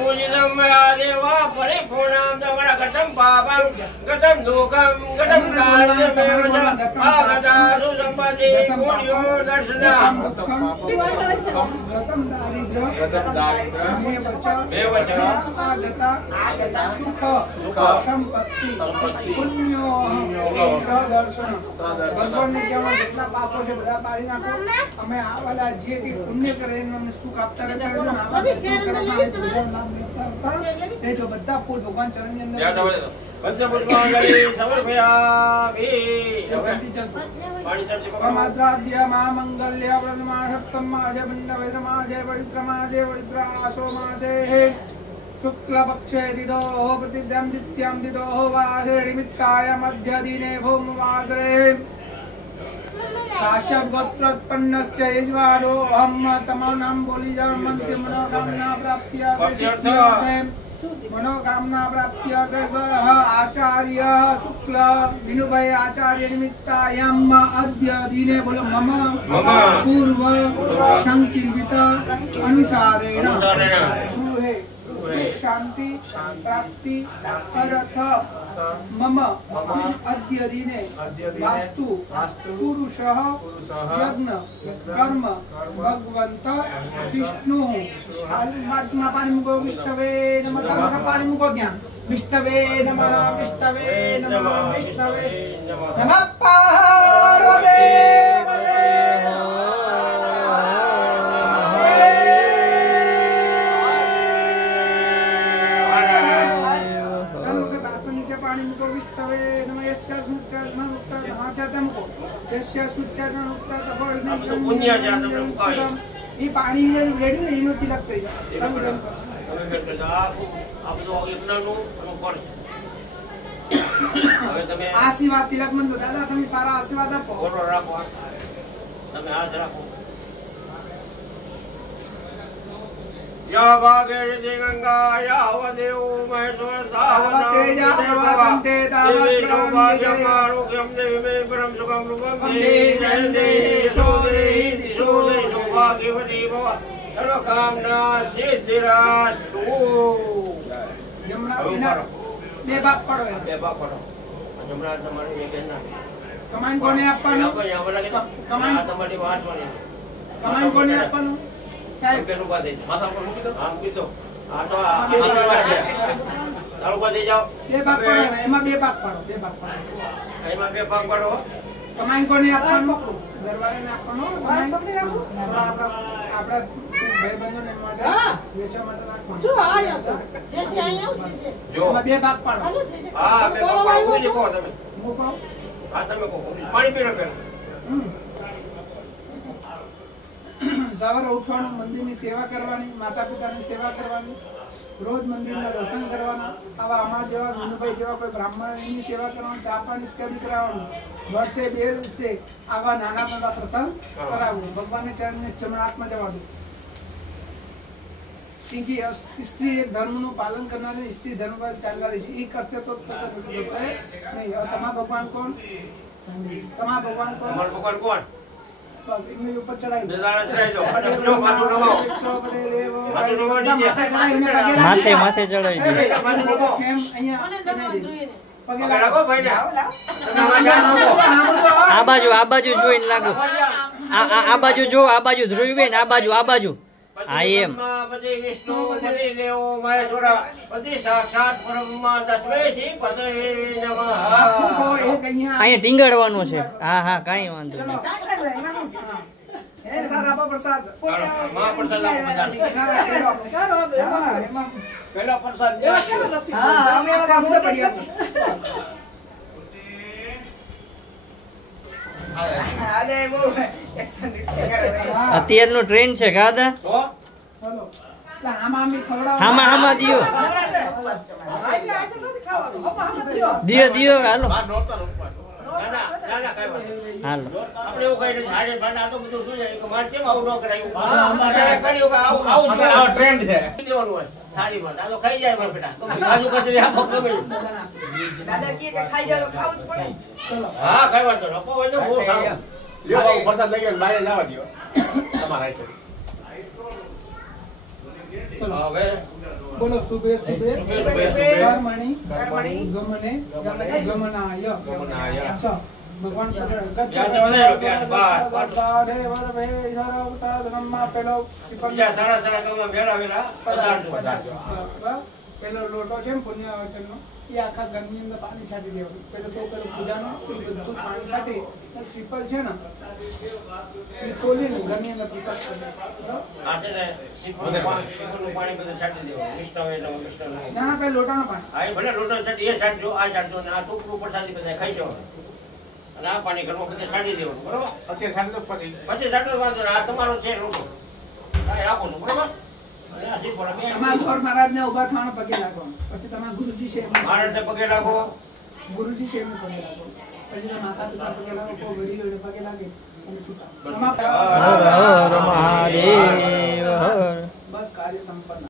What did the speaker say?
पूजितं मया देवा परिपूर्णां दवरगतं पापं गतं लोकं गतं कार्यमेव च आगतासु सम्पदि पुण्यो दर्शनम् गतं दारिद्र्यमेव च आगता सुख संपत्ति पुण्यो दर्शन भगवानने કહેવા જેટલા પાપો છે બધા પાડી નાખો અમે આવાલા જે કે પુણ્ય કરે એમને સુખ આપતા રહેતા રહેજો ને આવા जो बद्दा फूल भगवान चरण के अंदर मात्राद्य महामंगल्य प्रथमासप्तम मासे बन्धवैद्रमासे पवित्रमासे पवित्रासोमासे शुक्ल पक्षे दिदो प्रतिद्यं दित्यं दिदो वासे निमित्ताय मध्य दिने भौमवासरे काश्यपगोत्रोत्पन्नस्य यजमानो अहं तमानां बोली जन्मन्ति मनोकामना प्राप्त्यर्थे मनोकामना प्राप्त्यर्थे सः आचार्य शुक्ल विनुभय आचार्य निमित्तायाम् अद्य दिने बोलो मम पूर्व संकल्पित अनुसारेण शांति प्राप्ति अर्थ मम अद्य दिने वास्तु पुरुषः यज्ञ कर्म भगवंत विष्णु पानी मुको विष्णवे नमः तमक पानी मुको ज्ञान विष्णवे नमः विष्णवे नमः विष्णवे नमः पार्वती पानी मुको विष्णवे नमः यस्य स्मृत्यात्मा मुक्ता महात्यात्मको यस्य स्मृत्यात्मा मुक्ता तपोइनं पुण्य जातम मुकाई ई पानी ने रेडी नहीं नो तिलक થઈ તમે કેમ કરો આ બધું એકનાનું ઉપર હવે તમે આશીર્વાદ તિલક મંદો દાદા તમે સારા આશીર્વાદ આપો ઓરો રાખો તમે હાથ રાખો या भागे गंगा या वदेव महेश्वर सावते आरोग्यम देवी मे परम सुखम रूपम देवी यशोदे दिशो सौभाग्यवती भव सर्वकामना सिद्धिरास्तु जमना બે ભાગ પડો જમણા તમારે એક ના કમાન્ડ કોને આપવાનો કમાન્ડ તમારી વાત કોને કમાન્ડ કોને આપવાનો સાહેબ પેલું પાદે માથા પર મૂકી દો આમ કીધો આ તો આશીર્વાદ છે તારું પાદે જાઓ બે ભાગ પડો એમાં બે ભાગ પાડો એમાં બે ભાગ પાડો કમાન્ડ કોને આપવાનો ઘરવાળાને આપવાનો કમાન્ડ પકડી રાખો આપડા ભાઈબંધોને માટે વેચવા માટે રાખવાનો જો આ જે જે અહીંયા છે જો એમાં બે ભાગ પાડો હા બે ભાગ પાડો કોઈ કહો તમે મૂકો હા તમે કહો પાણી પીરો પેલો સવારે ઉઠવાનું મંદિરની સેવા કરવાની માતા પિતાની સેવા કરવાની રોજ મંદિરના દર્શન કરવાના આવા અમારા જેવા વિનુભાઈ જેવા કોઈ બ્રાહ્મણની સેવા કરવાની ચા પાણી ઇત્યાદિ કરાવવાનું વર્ષે બે વર્ષે આવા નાના મોટા પ્રસંગ કરાવવું ભગવાનને ચરણને જમણાત્મા જવા દો क्योंकि स्त्री एक धर्म નું પાલન કરનારી સ્ત્રી ધર્મ પર ચાલવાની છે એ કરશે તો પસંદ થશે નહીં તમારા ભગવાન કોણ તમારા ભગવાન કોણ તમારું ભગવાન કોણ બસ એમની ઉપર ચડાઈ દો બેદાણા ચડાઈ દો જો માથું નમાવો માથું નમાવો નીચે માથે ચડાવી દે માથું નમાવો કેમ અહીંયા બનાવી દે પગે લાગો ભાઈ ને તમે આવા આ બાજુ જોઈને લાગો આ બાજુ જો આ બાજુ ધ્રુવીબેન આ બાજુ I am. पति विष्णु पति देव महेश्वर पति साक्षात ब्रह्मा तस्मै श्री पते नमः અહીંયા ટીંગાડવાનો છે હા હા કાઈ વાંધો નહીં પ્રસાદ આપો પ્રસાદ મહા પ્રસાદ આપો પેલો પ્રસાદ હા અમે કામ તો પડ્યા અત્યારનો ટ્રેન્ડ છે ગાદા ચલો આમાં ખવડાવો હામાં દિયો દિયો હાલો ના કઈ વાત હાલો આપણે એવું કઈ નથી હાડે ભાડા તો બધું શું જાય કે માર કેમ આવું ન કરાયું કર્યું કે આવું ટ્રેન્ડ છે દેવાનું હોય થાળી માં આલો ખાઈ જાય મારા બેટા કાજુ કતરી આપો ગમે દાદા કે ખાઈ જાય તો ખાવું જ પડે હા કઈ વાત નહીં આપો હોય તો બહુ સારું લ્યો પ્રસાદ લઈ ગયો બહાર જવા દો તમારા હવે બોલો શુભે શુભે શુભે શુભે કર્મણિ કર્મણિ ગમને ગમને ગમનાય ગમનાય. અચ્છા ભગવાન બીજા સારા સારા કામમાં વેલા વેલા પધારજો. પેલો લોટો છે ને પુણ્ય વચનનો એ આખા ઘરની અંદર પાણી છાંટી દેવાનું પેલો તો પેલો પૂજાનો એ બધું પાણી છાંટી અને શ્રીફળ છે ને એ છોલીને ઘરની અંદર પ્રસાદ કરી દેવાનો. આ છે ને શીખવાનું પાણી બધું છાંટી દેવાનું. કૃષ્ણ હોય એટલે કૃષ્ણ નહીં. ના ના પેલા લોટાનું પાણી હા, એ ભલે રોટો છાંટી એ છાંટજો, આ છાંટજો ને આ ટોપલું પ્રસાદી બધા ખાઈ જવાનું. અને આ પાણી ઘરમાં બધે છાંટી દેવાનું. બરોબર? અત્યારે સાડી તો પછી પછી છાંટો વાંધો નહીં. આ તમારો છે રોટો. કાંઈ આપો છો. બરોબર? અને આ શીખવાના બે તમારા ગોર મહારાજને ઊભા થવાનો પગે લાગવાનું. પછી તમારા ગુરુજી છે એમને મહારાજને પગે લાગો. ગુરુજી છે એમને પગે લાગો. પછી તમારા માતા પિતા પગે લાગો, કોઈ વડીલોને પગે લાગે અને છૂટા. હર હર મહાદેવ હર. બસ કાર્ય સંપન્ન.